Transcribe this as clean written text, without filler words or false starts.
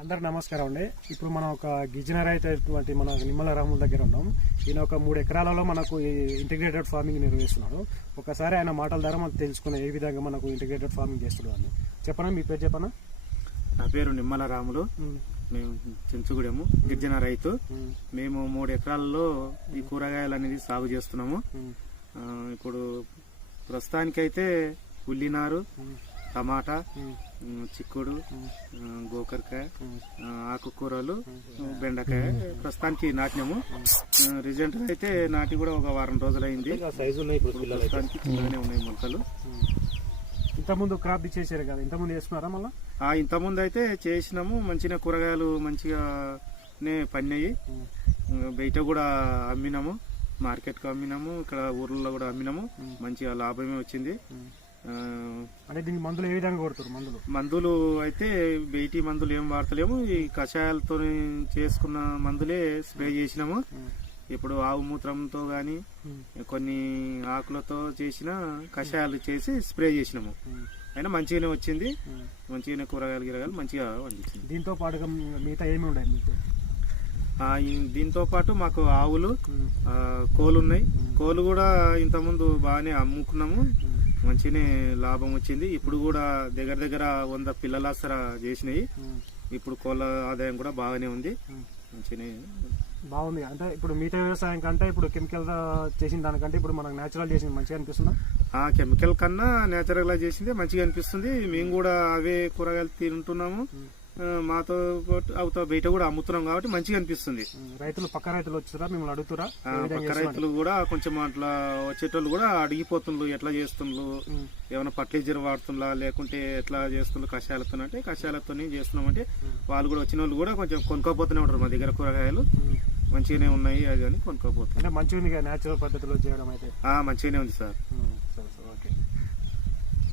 అందరు నమస్కారం అండి. ఇప్పుడు మనం ఒక గిరిజన రైతు మన నిమ్మల రాముల దగ్గర ఉన్నాం. ఈయన ఒక 3 ఎకరాలలో మనకు ఇంటిగ్రేటెడ్ ఫార్మింగ్ నిర్వహిస్తున్నాడు. ఒకసారి ఆయన మాటల ద్వారా మనం తెలుసుకునే ఏ విధంగా మనకు ఇంటిగ్రేటెడ్ ఫార్మింగ్ చేస్తున్నాడు అని చెప్పనా. మీ పేరు చెప్పనా? నా పేరు నిమ్మల రాములు. మేము చెంచుగూడెము గిరిజన రైతు. మేము 3 ఎకరాల్లో ఈ కూరగాయలు అనేది సాగు చేస్తున్నాము. ఇప్పుడు ప్రస్తుతానికైతే ఉల్లినారు, టమాటా, చిక్కుడు, గోకరకాయ, ఆకుకూరలు, బెండకాయ ప్రస్తుతానికి నాటినాము. రిజల్ట్ అయితే నాటి కూడా ఒక వారం రోజులైంది. ప్రస్తుతానికి చిన్నగానే ఉన్నాయి మొలకలు. ఇంతకుముందు క్రాప్ చేశారు కదా, ఇంతకుముందు వేసుకున్నారా మళ్ళీ? ఇంతకుముందు అయితే చేసినాము. మంచిగా కూరగాయలు మంచిగానే పడినాయి. బయట కూడా అమ్మినాము, మార్కెట్కి అమ్మినాము, ఇక్కడ ఊర్లలో కూడా అమ్మినాము. మంచిగా లాభమే వచ్చింది. అంటే దీనికి మందులు ఏ విధంగా కొడుతారు? మందులు అయితే బయటి మందులు ఏం వాడతలేము. ఈ కషాయాలతో చేసుకున్న మందులే స్ప్రే చేసినాము. ఇప్పుడు ఆవు మూత్రంతో గాని కొన్ని ఆకులతో చేసిన కషాయాలు చేసి స్ప్రే చేసినాము. అయినా మంచిగానే వచ్చింది. మంచిగానే గిరగాయలు మంచిగా పండించింది. దీంతో పాటుగా మిగతా ఏమి ఉన్నాయి మీకు? దీంతో పాటు మాకు ఆవులు, కోళ్ళు ఉన్నాయి. కోళ్ళు కూడా ఇంతకుముందు బాగానే అమ్ముకున్నాము. మంచిగానే లాభం వచ్చింది. ఇప్పుడు కూడా దగ్గర 100 పిల్లలాసర చేసినాయి. ఇప్పుడు కోళ్ళ ఆదాయం కూడా బాగానే ఉంది. మంచిగానే బాగుంది. అంటే ఇప్పుడు మిగతా వ్యవసాయం కంటే ఇప్పుడు కెమికల్ చేసిన దానికంటే ఇప్పుడు మనకు నేచురల్ చేసింది మంచిగా అనిపిస్తుందా? కెమికల్ కన్నా నేచురల్ గా చేసింది మంచిగా అనిపిస్తుంది. మేము కూడా అవే కూరగాయలు తింటున్నాము. మాతో పాటు బయట కూడా అమ్ముతున్నాం కాబట్టి మంచిగా అనిపిస్తుంది. రైతులు పక్క రైతులు వచ్చారా మిమ్మల్ని అడుగుతారా? పక్క రైతులు కూడా కొంచెం అట్లా వచ్చేటోళ్ళు కూడా అడిగిపోతుండ్రు, ఎట్లా చేస్తుండ్రు, ఏమైనా ఫర్టిలైజర్ వాడుతుండ్రా లేకుంటే ఎట్లా చేస్తుండ్రు కషాయాలతో అంటే కషాయాలతో చేస్తున్నామంటే వాళ్ళు కూడా వచ్చిన వాళ్ళు కూడా కొంచెం కొనుక్కోపోతూనే ఉంటారు. మా దగ్గర కూరగాయలు మంచిగానే ఉన్నాయి అది అని కొనుక్కోపోతున్నారు. మంచిగా ఉంది నేచురల్ పద్ధతిలో చేయడం అయితే మంచిగానే ఉంది సార్.